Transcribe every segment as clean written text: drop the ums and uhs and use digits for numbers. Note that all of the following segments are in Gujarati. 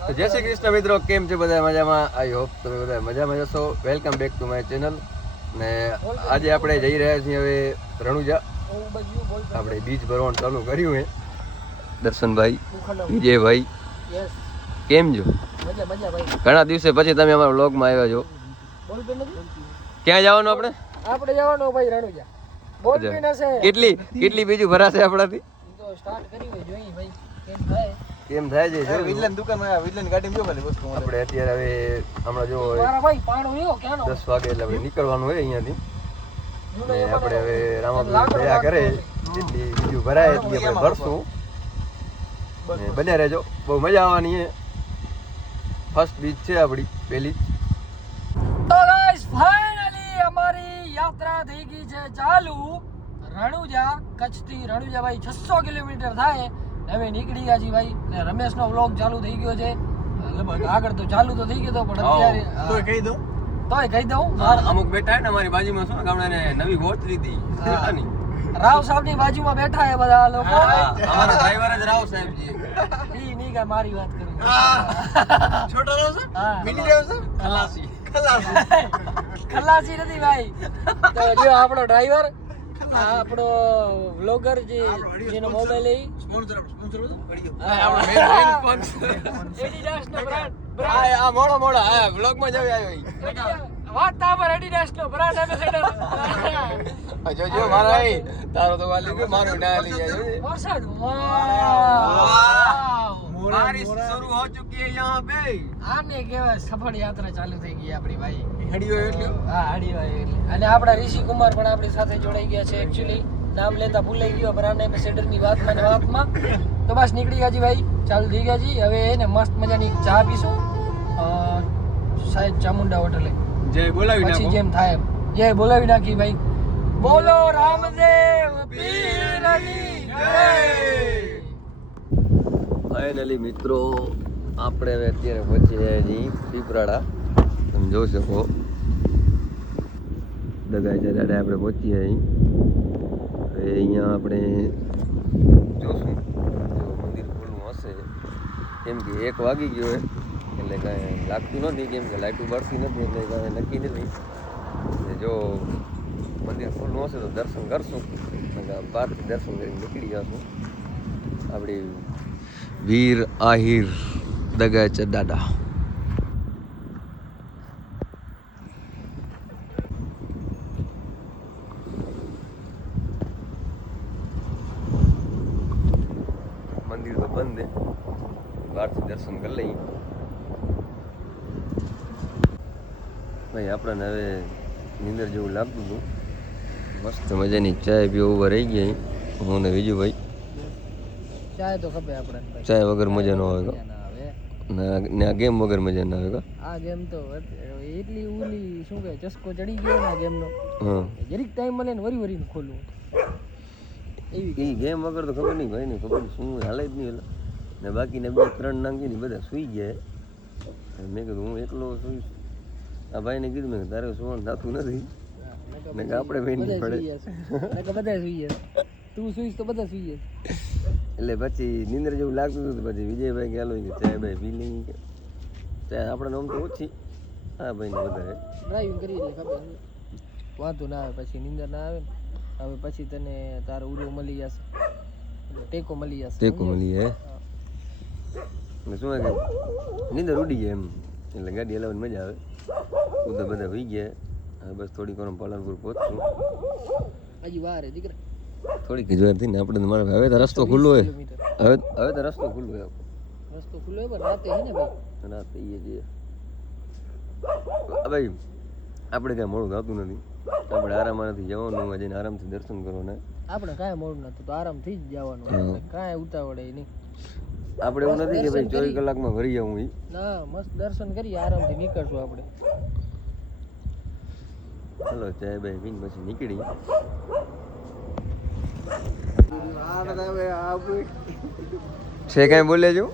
તો જય શ્રી કૃષ્ણ મિત્રો, કેમ છે બધા? મજામાં? આઈ હોપ તમે બધા મજામાં જશો. Welcome back to my channel. ને આજે આપણે જઈ રહ્યા છીએ હવે રણુજા. આપણે બીજ ભરવાનું ચાલુ કર્યું હે. દર્શનભાઈ, વિજયભાઈ, કેમ છો? ઘણા દિવસે પછી તમે અમારા વ્લોગમાં આવ્યા છો. ક્યાં જવાનું આપણે? આપણે જવાનું ભાઈ રણુજા. કેટલી બીજું ભરાશે આપણાથી? સ્ટાર્ટ કરી હોય જોઈએ ભાઈ કેમ થાય છે? વિલન દુકાનમાં વિલન ગાડી જો ખાલી વસ્તુ આપણે અત્યારે હવે હમણાં જો મારા ભાઈ પાણો એવો ક્યાંનો 10 વાગે એટલે આપણે નીકળવાનું હોય અહીંયાથી. ને આપણે હવે રામાભાઈ દયા કરે એટલી બીજું ભરાય એટલી આપણે ભરશું. ને બન્યા રહેજો, બહુ મજા આવવાની છે. ફર્સ્ટ બીચ છે આપણી પહેલી. તો ગાઈસ ફાઇનલી અમારી યાત્રા થઈ ગઈ છે ચાલુ. રણુજા, કચ્છથી રણુજા ભાઈ 600 કિલોમીટર થાય. અમે નીકળી ગયા છીએ ભાઈ. ને રમેશનો વ્લોગ ચાલુ થઈ ગયો છે. લગભગ આગળ તો ચાલુ તો થઈ ગયો તો પણ અત્યારે તોય કહી દઉં અમુક બેઠા હે ને અમારી બાજુમાં, શું ગામડાને નવી વોચ લીધી પોતાની. રાવ સાહેબની બાજુમાં બેઠા છે બધા લોકો. અમારો ડ્રાઈવર જ રાવ સાહેબ છે. ઈ નહીં કે મારી વાત કરું. છોટો રહો છે હા. મિની રહ્યો છે ખલાસી. ખલાસી નથી ભાઈ. તો જો આપણો ડ્રાઈવર, આપણો વ્લોગર જેનો મોબાઈલ લઈ સ્પોન્સર પડી ગયો. આપણો main sponsor Adidas know brand આ મોડો વ્લોગમાં જ આવ્યો. વાત તાબર એડિડાસ નો બ્રાન્ડ એમ્બેસેડર. જો મારા એ તારો તો વાલી ગયો, મારો ના લઈ જાય. વરસાદ વાવ. बारिश शुरू हो चुकी है यहाँ पे. આને કહેવાય સફળ યાત્રા ચાલુ થઈ ગઈ આપણી ભાઈ. હડિયો એટલે હા હડિયો એટલે. અને આપણા ઋષિ કુમાર પણ આપણી સાથે જોડાઈ ગયા છે. એકચ્યુઅલી નામ લેતા ભૂલાઈ ગયો બ્રાન્ડ એમ્બેસેડર ની વાતમાં. તો બસ નીકળી ગયા જી ભાઈ, ચાલુ થઈ ગયા જી. હવે એને મસ્ત મજાની ચા પીશું સાહેબ ચામુંડા હોટલે. જય બોલાવી પછી નાખો. જેમ થાય એમ જય બોલાવી નાખી ભાઈ. બોલો રામદેવ પીરની જય. ફાઇનલી મિત્રો આપણે હવે અત્યારે પહોંચીએ છીએ પીપરાડા. તમે જોઈ શકો દગાઈ દાડે આપણે પહોંચીએ અહીં. હવે અહીંયા આપણે જોશું જો મંદિર ખુલ્લું હશે, કેમ કે 1 વાગી ગયો એટલે કાંઈ લાગતું નથી, કેમ કે લાઇટું બળતી નથી એટલે કાંઈ નક્કી નથી. જો મંદિર ખુલ્લું હશે તો દર્શન કરશું. બહારથી દર્શન કરીને નીકળી જશું. આપણી વીર આહિર દગાઈ ચડાડા. મંદિર તો બંધ છે, બહારથી દર્શન કરી લઈએ. ભાઈ આપણને હવે નીંદર જેવું લાગતું હતું. મસ્ત મજાની ચાય પીવા ઉભા રહી ગયા હું ને વિજુભાઈ. ચાય તો ખપે આપણે. ચાય વગર મજા ન આવે ને આ ગેમ વગર મજા ના આવે. આ ગેમ તો એટલી ઓલી શું કે ચસ્કો ચડી ગયો ને આ ગેમનો. હા, જરીક ટાઈમ મળે ને વરી ખોલવું એવી ગેમ વગર તો ખબર નહીં ભાઈ ને, ખબર શું હાલે જ નહીં. ને બાકીને 2-3 નાખીને બધા સુઈ ગયા. મેં કીધું હું એકલો સુઈશ. આ ભાઈને કીધું મેં તારે સુવાનું થતું નથી ને કે આપણે ભાઈ નહીં પડે. બધા સુઈ જશે. તું સુઈશ તો બધા સુઈ જશે. એટલે પછી નીંદર જેવું લાગતું હતું. પછી વિજયભાઈ ચાલો કે ચાય ભાઈ પી લઈ. ચાય આપણે આમ તો ઓછી, હા ભાઈ ને વધારે ડ્રાઇવિંગ કરી લે ખબર વાંધો ના આવે. પછી નીંદર ના આવે ને હવે પછી તને તારો ઉરો મળી જશે, ટેકો મળી જશે. ટેકો મળી જાય ને શું કે નીંદર ઉડી જાય એમ. એટલે ગાડી હલાવવાની મજા આવે. ઉધર બધા હોઈ ગયા. હવે બસ થોડીક વાર પાલનપુર પહોંચશું. હજી વાર હે દીકરા, થોડીક જ વાર થઈને આપણે મારે હવે તો રસ્તો ખુલ્લો હોય. હવે તો રસ્તો ખુલ્લો હોય. રસ્તો ખુલ્લો હોય પણ રાતે હે ને ભાઈ. રાતે એ જઈએ ભાઈ. આપણે કાંઈ મોડું થતું નથી. આપણે આરામથી જવાનું, જઈને આરામથી દર્શન કરવાના. આપણે કાંઈ મોડું નતું તો આરામથી જ જવાનું. કાંઈ ઉતાવળે નહીં. આપણે એવું નથી કે ભાઈ 24 કલાકમાં ભરી જવું. ના, મસ્ત દર્શન કરી આરામથી નીકળશું આપણે. ચલો ચાય ભાઈ પીને પછી નીકળી. છે કાંઈ બોલે જો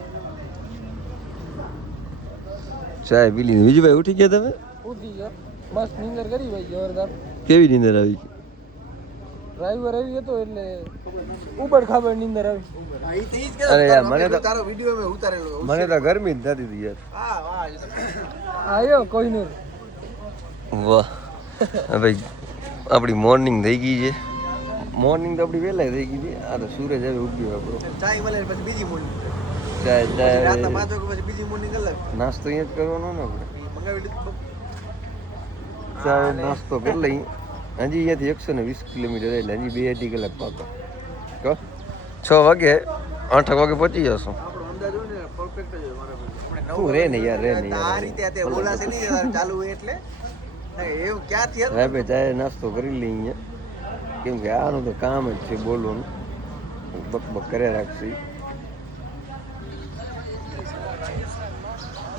ચાય પી લીધી. વિજયભાઈ ઉઠી ગયા તમે? ઉઠી ગયો, મસ્ત નીંદર કરી ભાઈ જોરદાર. કેવી નીંદર આવી? ડ્રાઈવર આવી હતો એટલે ઉબડ ખાબડ ની અંદર આવી હા, ઈ તો ઈ જ અરે યાર, કહેતો. મને તો- તારો વિડીયો મેં ઉતારેલો. મને તો ગરમી જ થતી હતી યાર. હા, વાહ. આયો કોઈનૂર વાહ ભાઈ આપણી મોર્નિંગ થઈ ગઈ છે. મોર્નિંગ તો આપણી વહેલા થઈ ગઈ છે. આ તો સૂરજ હવે ઉગ્યો આપણો. ચાય મળે પછી બીજી મોર્નિંગ. ચાય રાતના 5 વાગે પછી બીજી મોર્નિંગ અલગ. નાસ્તો અહીંયા જ કરવાનો ને આપણે. મંગાવી લીધું. ચાય નાસ્તો કરી લઈ. હજી અહીંયાથી 120 કિલોમીટર એટલે હજી 2-2.5 કલાક પાકા. કહો 6 વાગે 8 વાગે પહોંચી જશો. આપણો અંદાજ હોય ને પરફેક્ટ જ હોય મારા ભાઈ. આપણે તું રે ને યાર, રે ને આ યાર. રીતે તે બોલાશે નહીં યાર, ચાલુ હોય એટલે એવું ક્યાંથી હતું? રાબે ચાય નાસ્તો કરી લઈ અહીંયા. કેમ કે આનું તો કામ જ છે બોલવાનું. બકબક કરે રાખશે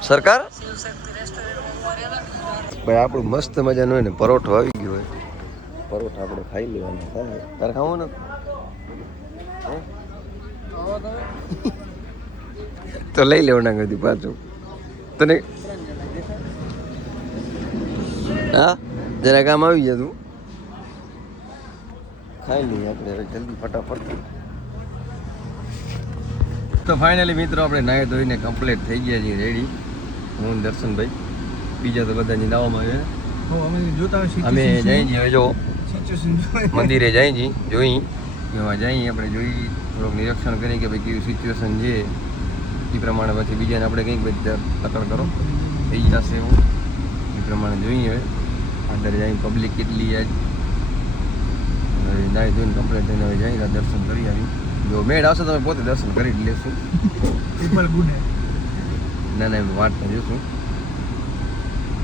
સરકાર. ભાઈ આપણું મસ્ત મજાનું હોય ને પરોઠો આવી ગયો હોય. પરોઠા આપણે ખાઈ લેવાના થાય. તારે ખાવું ને તો લઈ લેવાના કદી પાછું તને. હા જરા કામ આવી ગયા તું ખાઈ લઈએ આપણે હવે જલ્દી ફટાફટ. તો ફાઇનલી મિત્રો આપણે નાહી ધોઈને કમ્પ્લીટ થઈ ગયા છીએ રેડી. હું ને દર્શનભાઈ, બીજા તો બધાની નાવામાં આવ્યા. અમે જોતા હોય અમે જઈ છીએ હવે જો સિચ્યુએશન મંદિરે જઈ છીએ જોઈ એમાં જઈએ આપણે જોઈ થોડુંક નિરીક્ષણ કરીએ કે ભાઈ કેવી સિચ્યુએશન છે એ પ્રમાણે પછી બીજાને આપણે કંઈક બધા પકડ કરો થઈ જશે એવું એ પ્રમાણે જોઈએ. હવે અંદર જઈને પબ્લિક કેટલી આજ નાહી ધોઈને કમ્પ્લીટ થઈને હવે જઈને દર્શન કરી આવી. જો મેળ આવશે તમે પોતે દર્શન કરી જ લેશું. પીપલ ગુને ના ના એમ વાંચતા જઈશું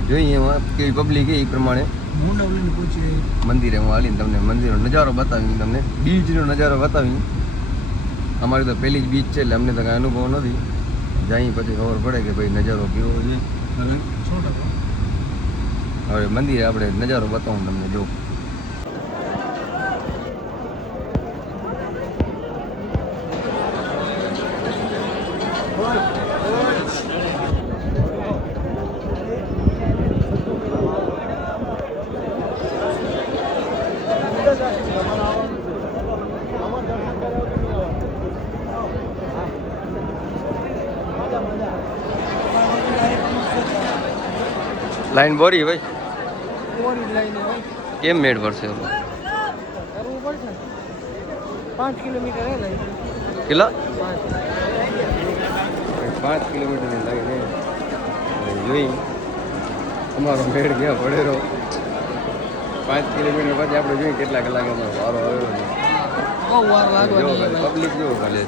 જોઈએ એમાં કેવી પબ્લિક એ પ્રમાણે મુંડાવલીને પૂછીએ મંદિરે હું હાલીને તમને મંદિરનો નજારો બતાવી, તમને બીચનો નજારો બતાવી. અમારી તો પહેલી જ બીચ છે એટલે અમને તો કાંઈ અનુભવ નથી. જઈ પછી ખબર પડે કે ભાઈ નજારો કેવો છે. હવે મંદિરે આપણે નજારો બતાવું તમને જો. લાઈન બોરી ભાઈ કેમ મેળ પડશે? કરવું પડશે 5 કિલોમીટર હે લઈ કેટલા? 5 કિલોમીટરની લાઈન હે. જોઈ અમારો મેળ ક્યાં પડેલો. 5 કિલોમીટર પછી આપણે જોઈએ કેટલા કલાક અમારો વારો આવ્યો છે. બહુ વાર જો લાગવાની છે ખાલી પબ્લિક જો ખાલી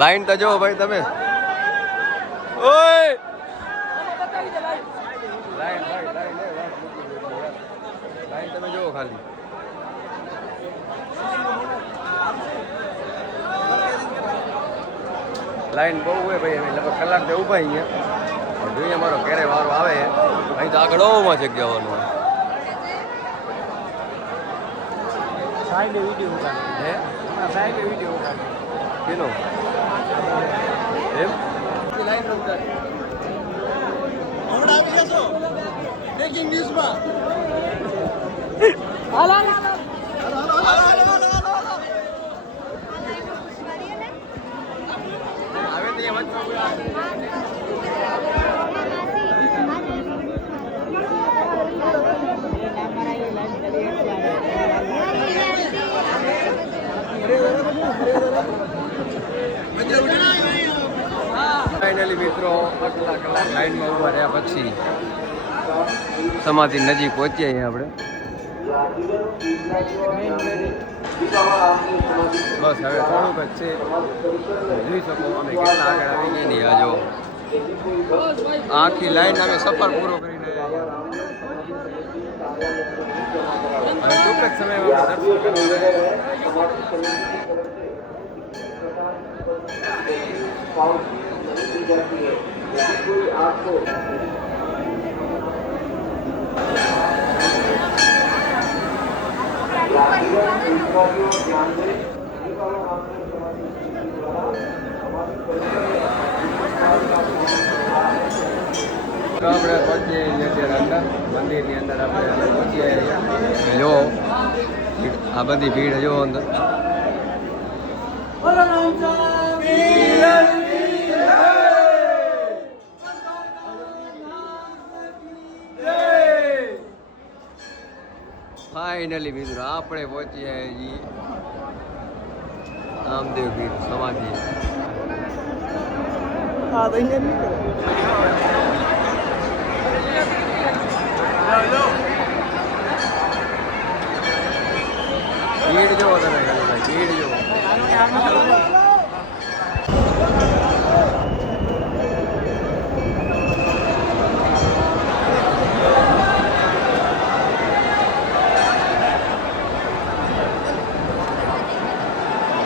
લાઈન તો જો ભાઈ તમે. ઓય લાઈન તમે જો ખાલી. લાઈન બહુ હોય ભાઈ. અમે લગભગ કલાક થી ઊભા અહીંયા જોઈએ અમારો ક્યારે વારો આવે. અહીં તો આગળ ઓમાં છે જવાનું. સાઈડ વિડિયો ઉતાર હે સાઈડ વિડિયો ઉતાર કેનો એમ લાઈન ઉતાર હમણાં આવી જશો બ્રેકિંગ ન્યૂઝમાં. હાલ હાલ હાલ આવે તો ફાઇનલી મિત્રો આટલા કલાક લાઈનમાં ઊભા રહ્યા પછી સમાધિ નજીક પહોંચ્યા અહીંયા આપણે. બસ હવે થોડુંક જ છે. જોઈ શકો અમે કેટલા આગળ આવી ગઈ નહીં. આ જો આખી લાઈન અમે સફર પૂરો કરીને આવ્યા. ટૂંક જ સમયમાં આપણે દર્શન કરવા આપણે પહોંચીએ અત્યારે અંદર મંદિરની અંદર આપણે પહોંચીએ જો આ બધી ભીડ જો અંદર ફાઇનલી મિત્રો આપણે પહોંચીએ છીએ રામદેવ પીર સમાધિ. હા તો ભીડ જોવો તમે ભાઈ, ભીડ જોવો.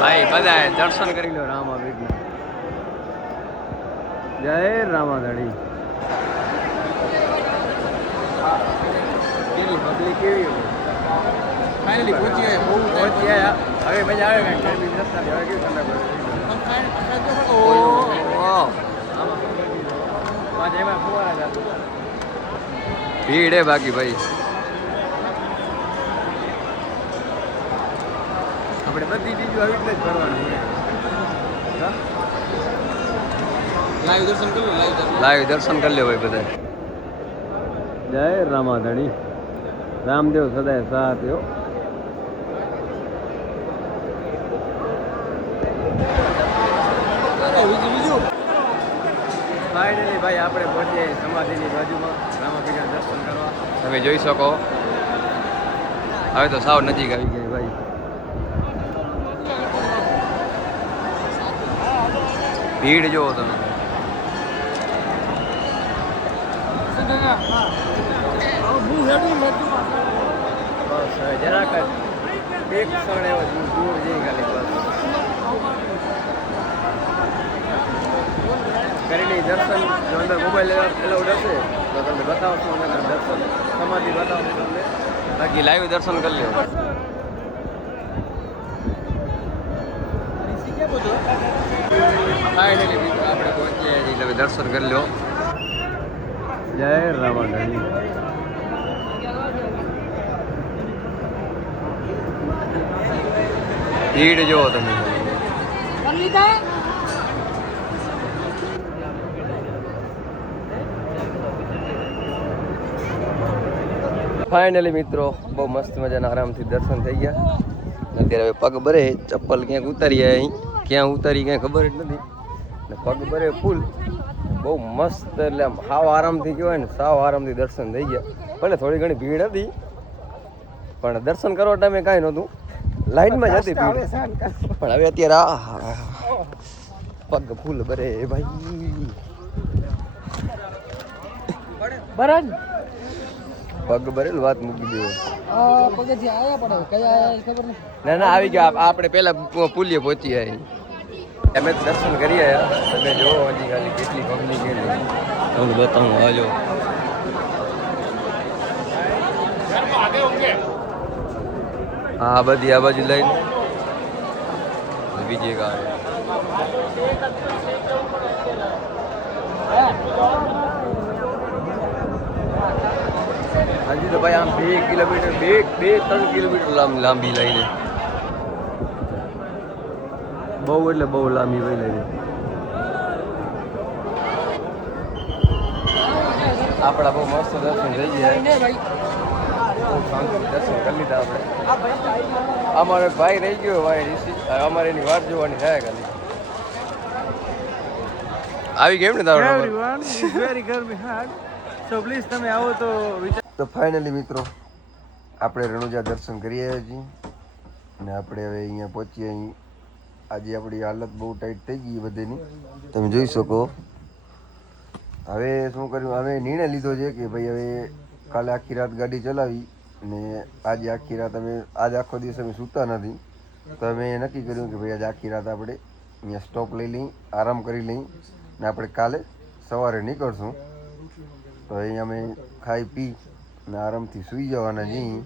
ભાઈ બધાએ દર્શન કરી લો રામા પીરના. જય રામાધણી. કેવી પબ્લિક કેવી હોય. ફાઇનલી પહોંચી ગયા, બહુ પહોંચી ગયા. હવે મજા આવે ને ટ્રેન રસ્તા હવે કેવું ઠંડા પડે. એમાં ફુવારા જતું. ભીડ હે બાકી ભાઈ. આપણે બધી ચીજો આવી રીતે જ કરવાની. લાઈવ દર્શન કરી લો, લાઈવ દર્શન કરી લે ભાઈ બધા. જય રામાધણી. રામદેવ સદાય સાથ હો. ફાઇનલી ભાઈ આપણે પહોંચીએ સમાધિની બાજુમાં રામાપીરના દર્શન કરવા. તમે જોઈ શકો હવે તો સાવ નજીક આવી ગઈ ભાઈ. ભીડ જોવો તમે. બસ હવે જરાક જ એક ક્ષણ એવો દૂર જઈ ખાલી બસ કરીને દર્શન. જો અંદર મોબાઈલ એલાઉડ હશે તો તમને બતાવશું અમે દર્શન સમાધિ બતાવશું તમને. બાકી લાઈવ દર્શન કરી લો. ફાઇનલી મિત્રો આપણે પહોંચીએ છીએ. તમે દર્શન કરી લો. જય રામાધણી. ભીડ જોવો તમે. ફાઇનલી મિત્રો બહુ મસ્ત મજાના આરામથી દર્શન થઈ ગયા. અત્યારે હવે પગ ભરે, ચપ્પલ ક્યાંક ઉતારી અહીં, ક્યાં ઉતારી ક્યાંય ખબર જ નથી ને પગ ભરે ફૂલ. બહુ મસ્ત એટલે આમ સાવ આરામથી કહેવાય ને, સાવ આરામથી દર્શન થઈ ગયા. ભલે થોડી ઘણી ભીડ હતી પણ દર્શન કરવા ટાઈમે કાંઈ નહોતું, લાઈનમાં જ હતી ભીડ. પણ હવે અત્યારે આ પગ ફૂલ ભરે ભાઈ. બરાબર પગ ભરેલ વાત મૂકી દેવો. પગથી આયા પણ કયા આયા ખબર નથી. ના ના આવી ગયા. આપણે પહેલા પુલીએ પહોંચી આવી. અમે દર્શન કરી આવ્યા. તમે જોવો હજી ખાલી કેટલી પબ્લિક કેટલી. તમને બતાવું હાલો. હા બધી આ બાજુ લઈને બીજી એક આવે. હજી તો ભાઈ આમ 2 કિલોમીટર 2-3 કિલોમીટર લાંબી લઈને બહુ એટલે બહુ લાંબી વહી લઈને આપણા બહુ મસ્ત દર્શન થઈ ગયા. બહુ શાંતિ દર્શન કરી લીધા આપણે. અમારે ભાઈ રહી ગયો ભાઈ ઋષિ, અમારે એની વાત જોવાની થાય ખાલી. આવી ગયું ને તારું વેરી ગરમી હાર્ડ સો પ્લીઝ તમે આવો તો તો ફાઇનલી મિત્રો આપણે રણુજા દર્શન કરીએ છીએ અને આપણે હવે અહીંયા પહોંચીએ. અહીં આજે આપણી હાલત બહુ ટાઈટ થઈ ગઈ બધીની, તમે જોઈ શકો. હવે શું કર્યું, હવે નિર્ણય લીધો છે કે ભાઈ હવે કાલે આખી રાત ગાડી ચલાવી અને આજે આખી રાત આજે આખો દિવસ અમે સૂતા નથી, તો અમે નક્કી કર્યું કે ભાઈ આજે આખી રાત આપણે અહીંયા સ્ટોપ લઈ લઈ, આરામ કરી લઈ ને આપણે કાલે સવારે નીકળશું. તો અહીંયા અમે ખાઈ પી ને આરામથી સૂઈ જવાના છીએ.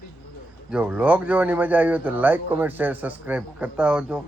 જો વ્લોગ જોવાની મજા આવી હોય તો લાઈક, કોમેન્ટ, શેર, સબસ્ક્રાઈબ કરતા આવજો.